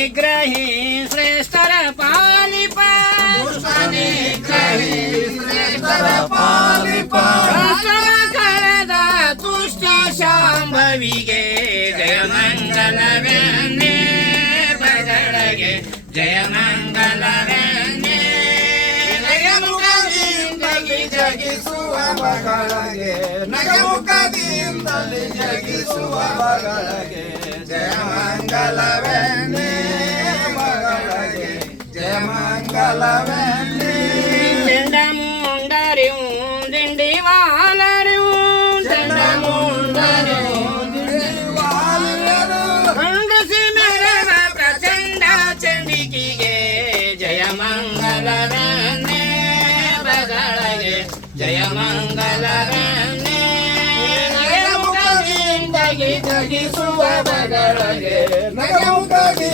ನಿಗ್ರಹಿ ಶ್ರೇಷ್ಠರ ಪಾಲಿಪ ರಾಷ್ಟ್ರವ ಕಳೆದ ತುಷ್ಟ ಶಾಂಭವಿಗೆ ಜಯ ಮಂಗಲವೆನ್ನೇ ಬದಳಗೆ ಜಯ ಮಂಗಲವೆನ್ನೇ ನಯಮುಖದಿಂದಲಿ ಜಗಿಸುವ ಮಗಳಿಗೆ ನಗಮುಖದಿಂದಲೇ ಜಗಿಸುವ ಮಗಳಿಗೆ ಜಯ ಮಂಗಲವೆನ್ನೇ ಮಗಳಿಗೆ మంగళవెల్లి చెండముండరి దిండి వాలరి చెండముండరి రెండు సిమర ప్రచండ చండికిగే జయ మంగళవెన్నే ಬಗಳಗೆ ಜಯ ಮಂಗಲರನ್ನೇ ಮುಖದಿಂದಗಿ ಜಗಿಸುವ ಬಗಳಗೆ ನಗ ಮುಖದಿ